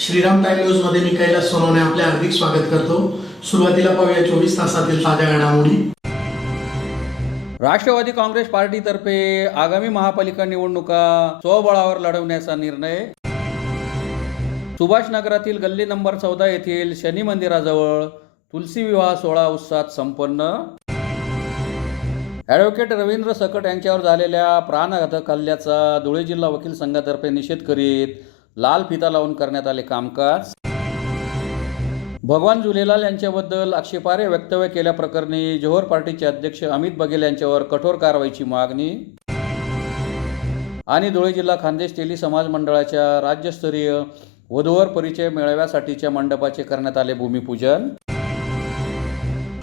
Shriram time news मध्ये मी कैलास सोनवणे आपले हार्दिक स्वागत करतो। सुरुवातीला पाहूया 24 तासातील ताज्या घडामोडी। राष्ट्रवादी काँग्रेस पार्टीतर्फे आगामी महापालिका निवडणुका स्वबळावर लढवण्याचा निर्णय। सुभाष नगरातील गल्ली नंबर 14 येथील शनी मंदिराजवळ तुलसी विवाह सोहळा उत्साहात संपन्न। ॲडव्होकेट रवींद्र सकट यांच्यावर झालेल्या प्राणघातक हल्ल्याचा धुळे जिल्हा वकील संघातर्फे निषेध करीत लाल फिता लावून करण्यात आले कामकाज। भगवान झुलेलाल यांच्याबद्दल आक्षेपार्ह वक्तव्य केल्याप्रकरणी जोहर पार्टीचे अध्यक्ष अमित बघेल यांच्यावर कठोर कारवाईची मागणी। आणि धुळे जिल्हा खानदेश तेली समाज मंडळाच्या राज्यस्तरीय वधूवर परिचय मेळाव्यासाठीच्या मंडपाचे करण्यात आले भूमिपूजन।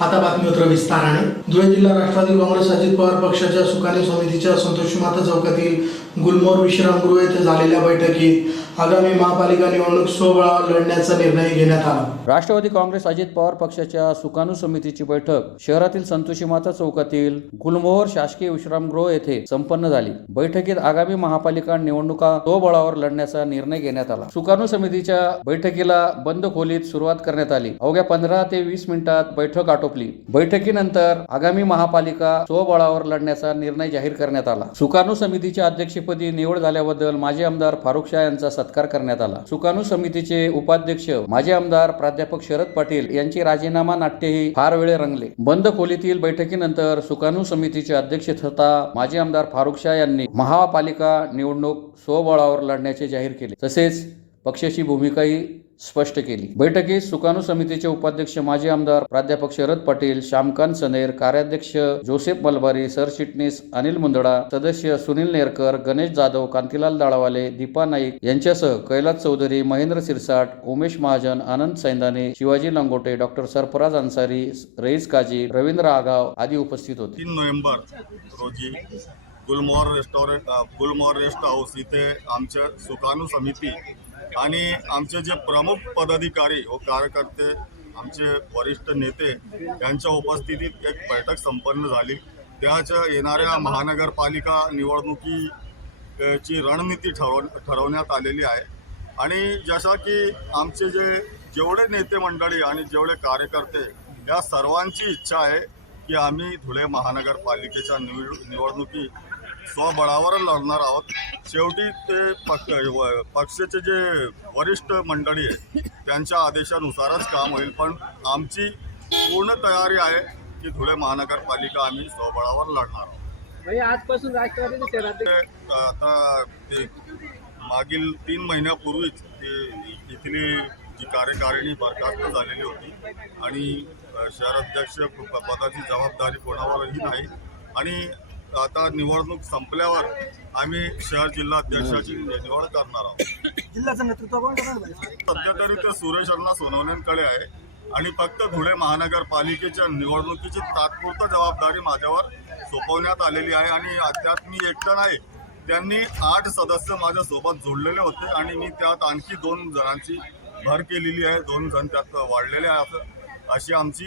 आता बातमीपत्र विस्ताराने। धुळे जिल्हा राष्ट्रवादी काँग्रेस अजित पवार पक्षाच्या सुकाणू समितीच्या संतोषी माता चौकातील गुलमोहर विश्रामगृह येथे झालेल्या बैठकीत आगामी महापालिका निवडणूक स्वबळावर लढण्याचा निर्णय घेण्यात आला। राष्ट्रवादी काँग्रेस अजित पवार पक्षाच्या सुकाणू समितीची बैठक शहरातील संतोषी माता चौकातील गुलमोहर शासकीय विश्रामगृह येथे संपन्न झाली। बैठकीत आगामी महापालिका निवडणुका स्वबळावर लढण्याचा निर्णय घेण्यात आला। सुकाणू समितीच्या बैठकीला बंद खोलीत सुरुवात करण्यात आली। अवघ्या 15 ते 20 मिनिटात बैठक आटोपली। बैठकीनंतर आगामी महापालिका स्वबळावर लढण्याचा निर्णय जाहीर करण्यात आला। सुकाणू समितीच्या अध्यक्षपदी निवड झाल्याबद्दल माजी आमदार फारुख शाह यांचा सत्कार करण्यात आला। सुकाणू समितीचे उपाध्यक्ष माजी आमदार प्राध्यापक शरद पाटील यांची राजीनामा नाट्यही फार वेळ रंगले। बंद खोलीतील बैठकीनंतर सुकाणू समितीचे अध्यक्ष तथा माजी आमदार फारुख शाह यांनी महापालिका निवडणूक स्वबळावर लढण्याचे जाहीर केले, तसेच पक्षाची भूमिकाही स्पष्ट केली। बैठकीत सुकाणू समितीचे उपाध्यक्ष माजी आमदार प्राध्यापक शरद पाटील, श्यामकांत सनेर, कार्याध्यक्ष जोसेफ मलबारी, सरचिटणीस अनिल मुंदडा, सदस्य सुनील नेरकर, गणेश जाधव, कांतीलाल दाळवाले, दीपा नाईक यांच्यासह कैलास चौधरी, महेंद्र सिरसाट, उमेश महाजन, आनंद सैंदाने, शिवाजी लंगोटे, डॉक्टर सरफराज अन्सारी, रईस काजी, रवींद्र आगाव आदी उपस्थित होते। 3 नोव्हेंबर रोजी गुलमोहर रेस्ट हाऊस इथे आमचे सुकाणू समिती आणि आमचे जे प्रमुख पदाधिकारी व कार्यकर्ते, आमचे वरिष्ठ नेते यांच्या उपस्थितीत एक बैठक संपन्न झाली। त्याच्या येणाऱ्या महानगरपालिका निवडणुकीची रणनीती ठरवण्यात आलेली आहे। आणि जसा की आमचे जेवढे नेते मंडळी आणि जेवढे कार्यकर्ते या सर्वांची इच्छा आहे की आम्ही धुळे महानगरपालिकेच्या निवडणुकी स्वबळावर लढणार आहोत। शेवटी ते पक्षाचे जे वरिष्ठ मंडळी आहे त्यांच्या आदेशानुसारच काम होईल, पण आमची पूर्ण तयारी आहे की धुळे महानगरपालिका आम्ही स्वबळावर लढणार आहोत। आजपासून राष्ट्रवादी आता मागील 3 महिन्यापूर्वीच इथली जी कार्यकारिणी बरखास्त झालेली होती आणि शहराध्यक्ष पदाची जबाबदारी कोणावरही नाही आणि आता निवडणूक संपल्यावर आम्ही शहर जिल्हा अध्यक्षाची निवड करणार आहोत। जिल्ह्याचं नेतृत्व कोण करणार? सध्या तरी ते सुरेश अण्णा सोनवणेंकडे आहे आणि फक्त धुळे महानगरपालिकेच्या निवडणुकीची तात्पुरती जबाबदारी माझ्यावर सोपवण्यात आलेली आहे। आणि त्यात मी एकटा नाही, त्यांनी 8 सदस्य माझ्यासोबत जोडलेले होते आणि मी त्यात आणखी 2 जणांची भर केलेली आहे। 2 जण त्यात वाढलेले आहे। अशी आमची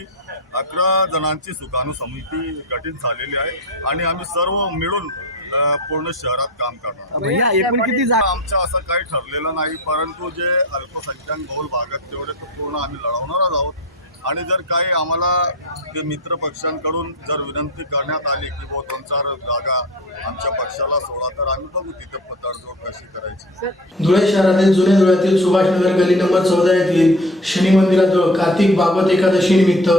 11 जणांची सुकाणू समिती गठीत झालेली आहे आणि आम्ही सर्व मिळून पूर्ण शहरात काम करणार। एकूण किती आमचं असं काही ठरलेलं नाही, परंतु जे अल्पसंख्याक बहुल भागात तेवढे तर पूर्ण आम्ही लढवणारच आहोत। आणि जर काही आम्हाला ते मित्र पक्षांकडून जर विनंती करण्यात आली की 2-4 जागा आमच्या पक्षाला सोडा, तर आम्ही बघू तिथे तडजोड कशी करायची। धुळे शहरातील जुने धुळ्यातील सुभाषनगर गल्ली नंबर 14 येथील शनी मंदिराजवळ कार्तिक भागवत एकादशी निमित्त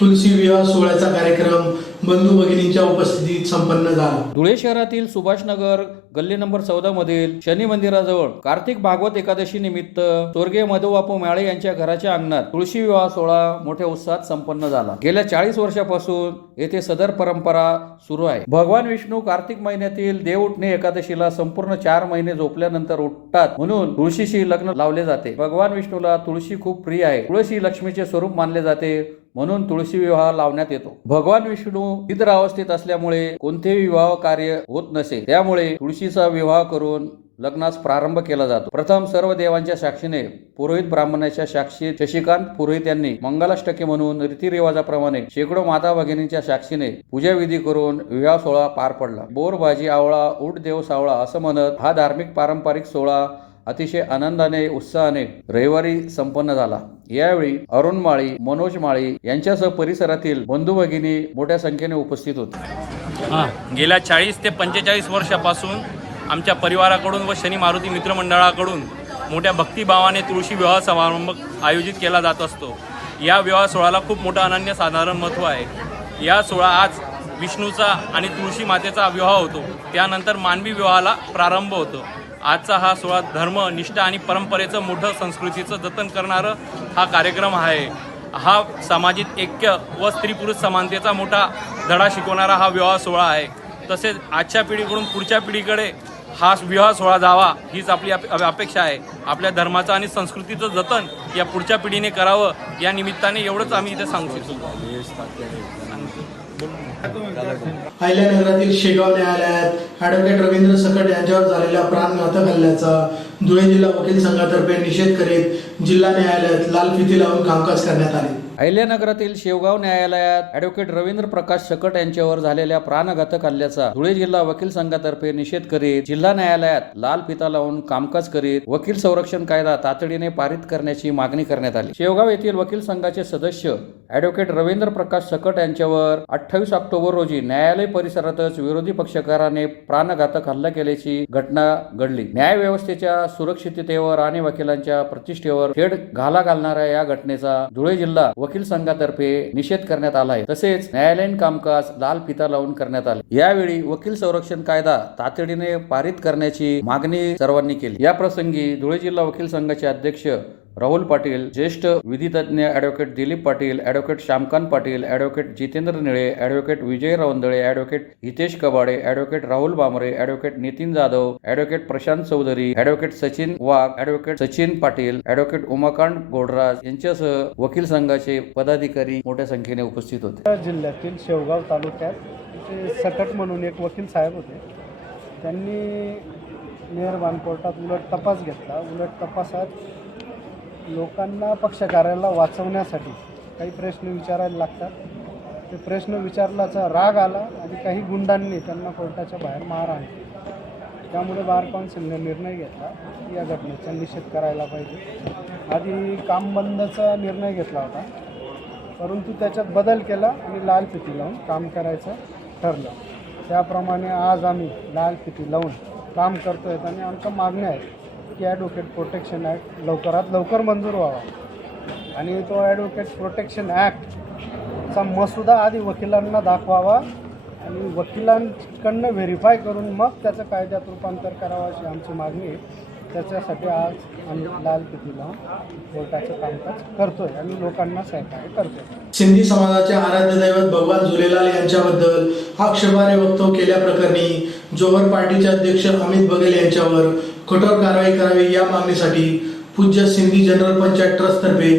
तुलसी विवाह सोहळ्याचा कार्यक्रम बंधू भगिनींच्या उपस्थितीत संपन्न झाला। धुळे शहरातील सुभाषनगर गल्ली नंबर 14 मधील शनी मंदिराजवळ कार्तिक भागवत एकादशी निमित्त स्वर्गीय मधुबापू माळे यांच्या घराच्या अंगणात तुळशी विवाह सोहळा मोठ्या उत्साहात संपन्न झाला। गेल्या 40 वर्षापासून येथे सदर परंपरा सुरू आहे। भगवान विष्णू कार्तिक महिन्यातील देव उठणे एकादशीला संपूर्ण 4 महिने झोपल्यानंतर उठतात म्हणून तुळशीशी लग्न लावले जाते। भगवान विष्णूला तुळशी खूप प्रिय आहे। तुळशी लक्ष्मीचे स्वरूप मानले जाते म्हणून तुळशी विवाह लावण्यात येतो। भगवान विष्णू निद्र अवस्थेत असल्यामुळे कोणतेही विवाह कार्य होत नसे, त्यामुळे तुळशीचा विवाह करून लग्नास प्रारंभ केला जातो। प्रथम सर्व देवांच्या साक्षीने पुरोहित ब्राह्मणाच्या साक्षी शशिकांत पुरोहित यांनी मंगलाष्टके म्हणून रीतिरिवाजाप्रमाणे शेकडो माता भगिनींच्या साक्षीने पूजा विधी करून विवाह सोहळा पार पडला। बोर भाजी आवळा उठ देव सावळा असं म्हणत हा धार्मिक पारंपरिक सोहळा अतिशय आनंदाने उत्साहाने रविवारी संपन्न झाला। यावेळी अरुण माळी, मनोज माळी यांच्यासह परिसरातील बंधू भगिनी मोठ्या संख्येने उपस्थित होते। गेल्या 40 ते 45 वर्षापासून आमच्या परिवाराकडून व शनी मारुती मित्रमंडळाकडून मोठ्या भक्तिभावाने तुळशी विवाह समारंभ आयोजित केला जात असतो। या विवाह सोहळ्याला खूप मोठं अनन्यसाधारण महत्त्व आहे। या सोहळा आज विष्णूचा आणि तुळशी मातेचा विवाह होतो, त्यानंतर मानवी विवाहाला प्रारंभ होतो। आजचा हा सोहळा धर्म, निष्ठा आणि परंपरेचं मोठं संस्कृतीचं जतन करणारं हा कार्यक्रम आहे। हा सामाजिक ऐक्य व स्त्री पुरुष समानतेचा मोठा धडा शिकवणारा हा विवाह सोहळा आहे। तसेच आजच्या पिढीकडून पुढच्या पिढीकडे हा विवाह सोहळा जावा हीच आपली अपेक्षा आहे। आपल्या धर्माचं आणि संस्कृतीचं जतन या पुढच्या पिढीने करावं, या निमित्ताने एवढंच आम्ही इथे सांगू इच्छितो। अहिल्यानगरातील शेगाव न्यायालयात ॲडव्होकेट रवींद्र सकट यांच्यावर झालेल्या प्राणघातक हल्ल्याचा धुळे जिल्हा वकील संघातर्फे निषेध करीत जिल्हा न्यायालयात लाल फिती लावून कामकाज करण्यात आले। अहिल्यानगरातील शेवगाव न्यायालयात ॲडव्होकेट रवींद्र प्रकाश सकट यांच्यावर झालेल्या प्राणघातक हल्ल्याचा धुळे जिल्हा वकील संघातर्फे निषेध करीत जिल्हा न्यायालयात लाल फिता लावून कामकाज करीत वकील संरक्षण कायदा तातडीने पारित करण्याची मागणी करण्यात आली। शेवगाव येथील वकील संघाचे सदस्य ॲडव्होकेट रवींद्र प्रकाश सकट यांच्यावर 28 ऑक्टोबर रोजी न्यायालय परिसरातच विरोधी पक्षकाराने प्राणघातक हल्ला केल्याची घटना घडली। न्यायव्यवस्थेच्या सुरक्षिततेवर आणि वकिलांच्या प्रतिष्ठेवर थेट घाला घालणाऱ्या या घटनेचा धुळे जिल्हा वकील संघातर्फे निषेध करण्यात आला आहे। तसेच न्यायालयीन कामकाज लाल फिता लावून करण्यात आले। यावेळी वकील संरक्षण कायदा तातडीने पारित करण्याची मागणी सर्वांनी केली। या प्रसंगी धुळे जिल्हा वकील संघाचे अध्यक्ष राहुल पाटील, ज्येष्ठ विधितज्ञ advocate Dilip Patil, advocate Shyamkant Patil, advocate Jitendra Nile, advocate Vijay Ravandale, advocate Hitesh Kabade, advocate Rahul Bamre, advocate Nitin Jadhav, advocate Prashant Chaudhari, advocate Sachin Wagh, advocate Sachin Patil, advocate Umakant Godraj यांच्यासह वकील संघाचे पदाधिकारी मोठ्या संख्येने उपस्थित होते। जिल्ह्यातील शेवगाव तालुक्यात सकट म्हणून एक वकील साहेब होते। त्यांनी मेहरबान कोर्टात उलट तपास घेतला। उलट तपासात लोकांना पक्षकाराला वाचवण्यासाठी काही प्रश्न विचारायला लागतात। ते प्रश्न विचारल्याचा राग आला आणि काही गुंडांनी त्यांना कोर्टाच्या बाहेर मारहाण केली। त्यामुळे बार काउन्सिलने निर्णय घेतला की या घटनेचा निषेध करायला पाहिजे। आधी काम बंदचा निर्णय घेतला होता, परंतु त्याच्यात बदल केला आणि लाल फिती लावून काम करायचं ठरलं। त्याप्रमाणे आज आम्ही लाल फिती लावून काम करतोय आणि आमच्या मागण्या आहेत की ॲडव्होकेट प्रोटेक्शन ॲक्ट लवकरात लवकर मंजूर व्हावा आणि तो ॲडव्होकेट प्रोटेक्शन ॲक्टचा मसुदा आधी वकिलांना दाखवावा आणि वकिलांकडनं व्हेरीफाय करून मग त्याचं कायद्यात रूपांतर करावं अशी आमची मागणी आहे। त्याच्यासाठी आज आम्ही लाल फिती लावून कोर्टाचं कामकाज करतोय आणि लोकांना सहकार्य करतोय। सिंधी समाजाचे आराध्य दैवत भगवान झुलेलाल यांच्याबद्दल आक्षेपार्ह वक्तव्य केल्याप्रकरणी जोहर पार्टीचे अध्यक्ष अमित बघेल यांच्यावर कठोर कारवाई करावी या मागणीसाठी पूज्य सिंधी जनरल पंचायत ट्रस्टतर्फे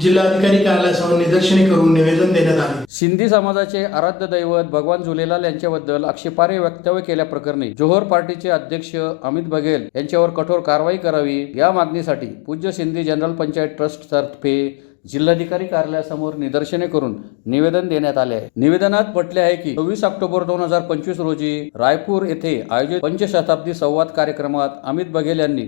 जिल्हाधिकारी कार्यालयासमोर निदर्शने करून निवेदन देण्यात आले। सिंधी समाजाचे आराध्य दैवत भगवान झुलेलाल यांच्याबद्दल आक्षेपार्ह वक्तव्य केल्याप्रकरणी जोहर पार्टीचे अध्यक्ष अमित बघेल यांच्यावर कठोर कारवाई करावी या मागणीसाठी पूज्य सिंधी जनरल पंचायत ट्रस्टतर्फे जिल्हाधिकारी कार्यालयासमोर निदर्शने करून निवेदन देण्यात आले आहे। निवेदनात म्हटले आहे की 26 ऑक्टोबर 2025 रोजी रायपूर येथे आयोजित पंचशताब्दी संवाद कार्यक्रमात अमित बघेल यांनी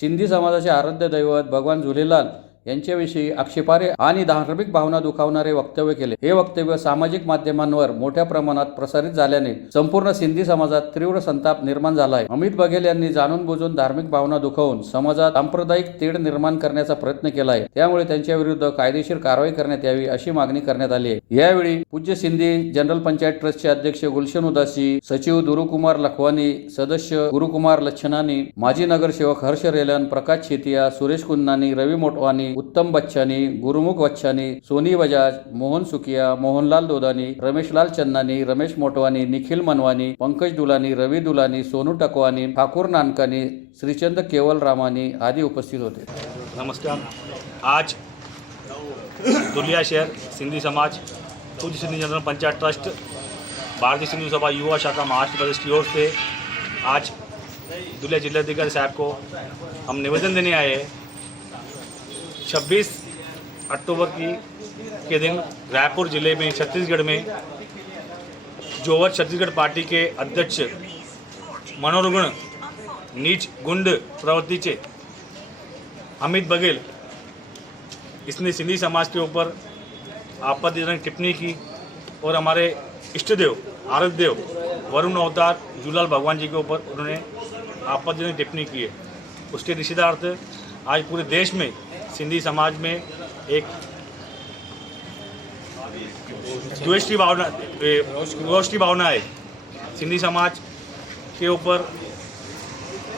सिंधी समाजाचे आराध्य दैवत भगवान झुलेलाल यांच्याविषयी आक्षेपार्ह आणि धार्मिक भावना दुखावणारे वक्तव्य केले। हे वक्तव्य सामाजिक माध्यमांवर मोठ्या प्रमाणात प्रसारित झाल्याने संपूर्ण सिंधी समाजात तीव्र संताप निर्माण झाला आहे। अमित बघेल यांनी जाणून बुजून धार्मिक भावना दुखावून समाजात सांप्रदायिक तेढ निर्माण करण्याचा प्रयत्न केला आहे। त्यामुळे त्यांच्या विरुद्ध कायदेशीर कारवाई करण्यात यावी अशी मागणी करण्यात आली आहे। यावेळी पूज्य सिंधी जनरल पंचायत ट्रस्टचे अध्यक्ष गुलशन उदासी, सचिव दुरुकुमार लखवानी, सदस्य गुरुकुमार लच्छनानी, माजी नगरसेवक हर्ष रेलन, प्रकाश छेतिया, सुरेश कुन्नानी, रवी मोटवानी, उत्तम बच्चानी, गुरुमुख बच्चानी, सोनी बजाज, मोहन सुकिया, मोहनलाल दोदानी, रमेशलाल चन्नानी, रमेश मोटवानी, निखिल मनवानी, पंकज दुलानी, रवी दुलानी, सोनू टकवानी, ठाकूर नानकानी, श्रीचंद केवल रामानी आदि उपस्थित होते। नमस्कार। आज दुलिया शहर सिंधी समाज पूज्य सिंधी जनरल पंचायत ट्रस्ट भारतीय सिंधु सभा युवा शाखा महाराष्ट्र प्रदेश की ओर से आज दुलिया जिलाधिकारी साहब को हम निवेदन देने आए हैं। 26 अक्टूबर के दिन रायपुर जिले में छत्तीसगढ़ में जोहर छत्तीसगढ़ पार्टी के अध्यक्ष मनोरुग्ण नीच गुंड प्रवृत्तीचे अमित बघेल, इसने सिंधी समाज के ऊपर आपत्तिजनक टिप्पणी की और हमारे इष्ट देव आराध्य देव वरुण अवतार झूलाल भगवान जी के ऊपर उन्होंने आपत्तिजनक टिप्पणी की है। उसके निषेधार्थ आज पूरे देश में सिंधी समाज में एक द्वेष की भावना है। सिंधी समाज के ऊपर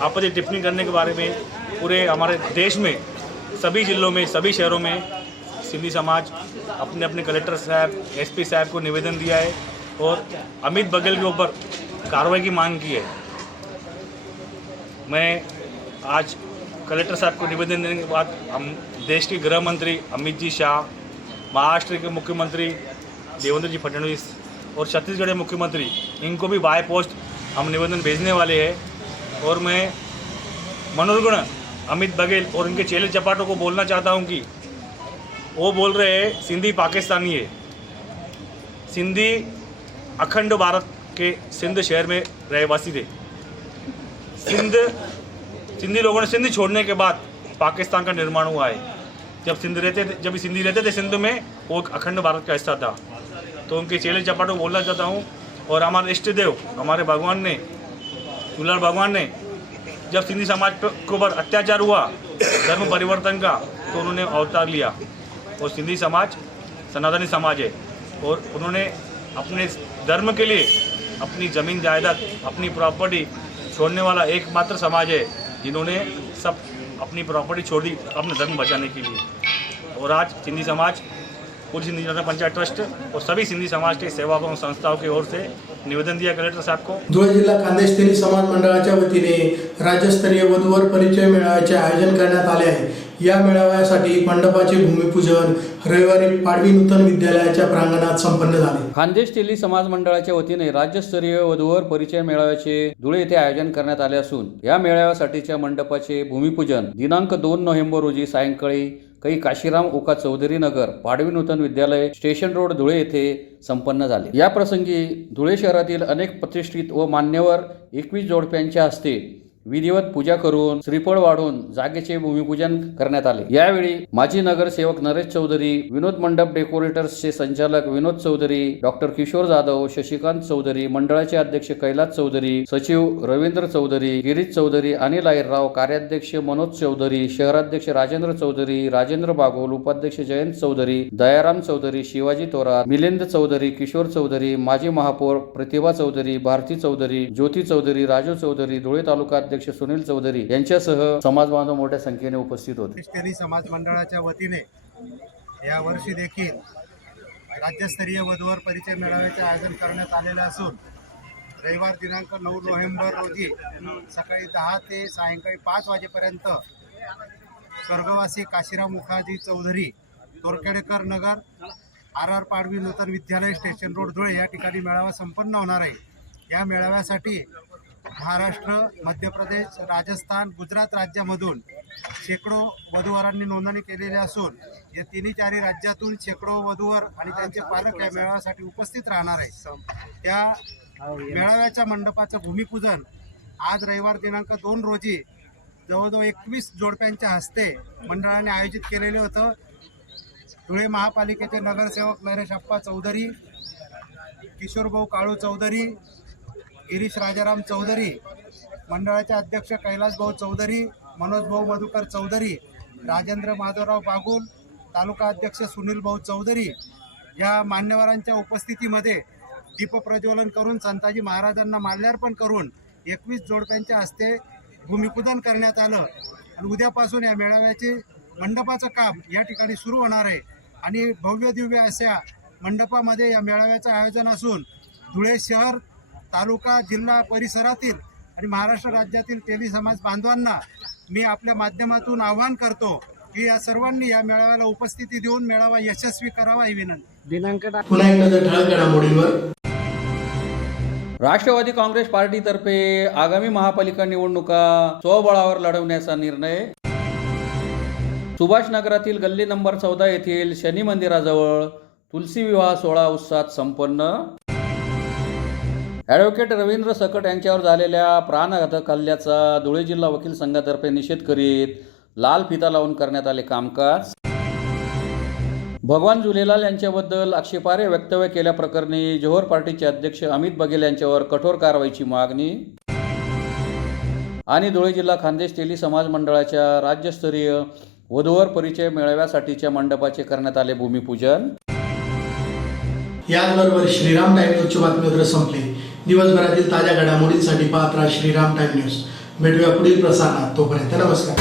आपत्ति टिप्पणी करने के बारे में पूरे हमारे देश में सभी जिलों में सभी शहरों में सिंधी समाज अपने अपने कलेक्टर साहब एसपी साहब को निवेदन दिया है और अमित बघेल के ऊपर कार्रवाई की मांग की है। मैं आज कलेक्टर साहब को निवेदन देने के बाद हम देश के गृह मंत्री अमित जी शाह, महाराष्ट्र के मुख्यमंत्री देवेंद्र जी फडणवीस और छत्तीसगढ़ के मुख्यमंत्री, इनको भी बाय पोस्ट हम निवेदन भेजने वाले हैं। और मैं मनोरगुण अमित बघेल और उनके चेले चपाटों को बोलना चाहता हूं कि वो बोल रहे हैं सिंधी पाकिस्तानी है। सिंधी अखंड भारत के सिंध शहर में रहवासी थे। सिंधी लोगों ने सिंध छोड़ने के बाद पाकिस्तान का निर्माण हुआ है। जब सिंधी रहते थे सिंध में, वो अखंड भारत का हिस्सा था। तो उनके चेले चपाटों को बोलना चाहता हूँ। और हमारे इष्ट देव हमारे भगवान ने झूलाल भगवान ने जब सिंधी समाज के ऊपर अत्याचार हुआ धर्म परिवर्तन का, तो उन्होंने अवतार लिया। और सिंधी समाज सनातनी समाज है और उन्होंने अपने धर्म के लिए अपनी ज़मीन जायदाद अपनी प्रॉपर्टी छोड़ने वाला एकमात्र समाज है जिन्होंने सब अपनी प्रॉपर्टी छोड़ दी अपने धर्म बचाने के लिए। और आज सिंधी समाज पूरी सिंधी जनता पंचायत ट्रस्ट और सभी सिंधी समाज के सेवाभावी संस्थाओं की ओर से निवेदन दिया कलेक्टर साहब को। धुळे जिल्हा खानदेश तेली समाज मंडळाच्या वतीने राज्यस्तरीय वधूवर परिचय मेळाव्याचे आयोजन करण्यात आले आहे। या मेळाव्यासाठी मंडपाचे भूमिपूजन रविवारी पाडवी नूतन विद्यालयाच्या प्रांगणात संपन्न झाले। खानदेश तेली समाज मंडळाच्या वतीने राज्यस्तरीय वधूवर परिचय मेळाव्याचे धुळे येथे आयोजन करण्यात आले असून या मेळाव्यासाठीच्या मंडपाचे भूमिपूजन दिनांक 2 नोव्हेंबर रोजी सायंकाळी कै काशीराम ओका चौधरी नगर पाडवी नूतन विद्यालय स्टेशन रोड धुळे येथे संपन्न झाले। या प्रसंगी धुळे शहरातील अनेक प्रतिष्ठित व मान्यवर 21 जोडप्यांच्या हस्ते विधिवत पूजा करून श्रीफळ वाढून जागेचे भूमिपूजन करण्यात आले। यावेळी माजी नगरसेवक नरेश चौधरी, विनोद मंडप डेकोरेटर्सचे संचालक विनोद चौधरी, डॉक्टर किशोर जाधव, शशिकांत चौधरी, मंडळाचे अध्यक्ष कैलास चौधरी, सचिव रवींद्र चौधरी, गिरीश चौधरी, अनिल आहिरराव, कार्याध्यक्ष मनोज चौधरी, शहराध्यक्ष राजेंद्र चौधरी, राजेंद्र बागोल, उपाध्यक्ष जयंत चौधरी, दयाराम चौधरी, शिवाजी तोरार, मिलिंद चौधरी, किशोर चौधरी, माजी महापौर प्रतिभा चौधरी, भारती चौधरी, ज्योती चौधरी, राजू चौधरी, धुळे तालुका अध्यक्ष सुनील चौधरी यांच्यासह समाज बांधव मोठ्या संख्येने उपस्थित होते। तेली समाज मंडळाच्या वतीने या वर्षी देखील राज्यस्तरीय वधूवर परिचय मेळाव्याचे आयोजन करण्यात आलेले असून रविवार दिनांक 9 नोव्हेंबर रोजी सकाळी 10 ते सायंकाळी 5 वाजेपर्यंत स्वर्गवासी काशीराम मुखाजी चौधरी, तोरखेडेकर नगर, RR पाडवी नूतन विद्यालय स्टेशन रोड धुळे या ठिकाणी मेळावा संपन्न होणार आहे। या मेळाव्यासाठी महाराष्ट्र, मध्य प्रदेश, राजस्थान, गुजरात राज्यामधून शेकडो वधूवरांनी नोंदणी केलेली असून या तिन्ही चारी राज्यातून शेकडो वधूवर आणि त्यांचे पालक या मेळाव्यासाठी उपस्थित राहणार आहे। त्या मेळाव्याच्या मंडपाचं भूमिपूजन आज रविवार दिनांक 2 रोजी जवळजवळ 21 जोडप्यांच्या हस्ते मंडळाने आयोजित केलेले होतं। धुळे महापालिकेचे नगरसेवक नरेश अप्पा चौधरी, किशोरभाऊ काळू चौधरी, गिरीश राजाराम चौधरी, मंडळाचे अध्यक्ष कैलासभाऊ चौधरी, मनोजभाऊ मधुकर चौधरी, राजेंद्र माधवराव बागुल, तालुका अध्यक्ष सुनील भाऊ चौधरी या मान्यवरांच्या उपस्थितीमध्ये दीपप्रज्वलन करून संताजी महाराजांना माल्यार्पण करून 21 जोडप्यांच्या हस्ते भूमिपूजन करण्यात आलं। आणि उद्यापासून या मेळाव्याचे मंडपाचं काम या ठिकाणी सुरू होणार आहे आणि भव्य दिव्य अशा मंडपामध्ये या मेळाव्याचं आयोजन असून धुळे शहर, तालुका, जिल्हा परिसरातील आणि महाराष्ट्र राज्यातील तेली समाज बांधवांना मी आपल्या माध्यमातून आवाहन करतो की या सर्वांनी या मेळाव्याला उपस्थिती देऊन मेळावा यशस्वी करावा ही विनंती। पुन्हा एकदा ठळक घडामोडींवर। राष्ट्रवादी काँग्रेस पार्टीतर्फे आगामी महापालिका निवडणुका स्वबळावर लढवण्याचा निर्णय। सुभाषनगरातील गल्ली नंबर 14 येथील शनी मंदिराजवळ तुलसी विवाह सोहळा उत्साहात संपन्न। ॲडव्होकेट रवींद्र सकट यांच्यावर झालेल्या प्राणघातक हल्ल्याचा धुळे जिल्हा वकील संघातर्फे निषेध करीत लाल फिता लावून करण्यात आले कामकाज. भगवान झुलेलाल यांच्याबद्दल आक्षेपार्ह वक्तव्य केल्याप्रकरणी जोहर पार्टीचे अध्यक्ष अमित बघेल यांच्यावर कठोर कारवाईची मागणी. आणि धुळे जिल्हा खान्देश तेली समाज मंडळाच्या राज्यस्तरीय वधूवर परिचय मेळाव्यासाठीच्या मंडपाचे करण्यात आले भूमिपूजन. याचबरोबर श्रीराम टाइम न्यूजची बातमीपत्र संपले. दिवसभरातील ताज्या घडामोडींसाठी पाहत राहा श्रीराम टाइम न्यूज. भेटूया पुढील प्रसारणात. तोपर्यंत नमस्कार.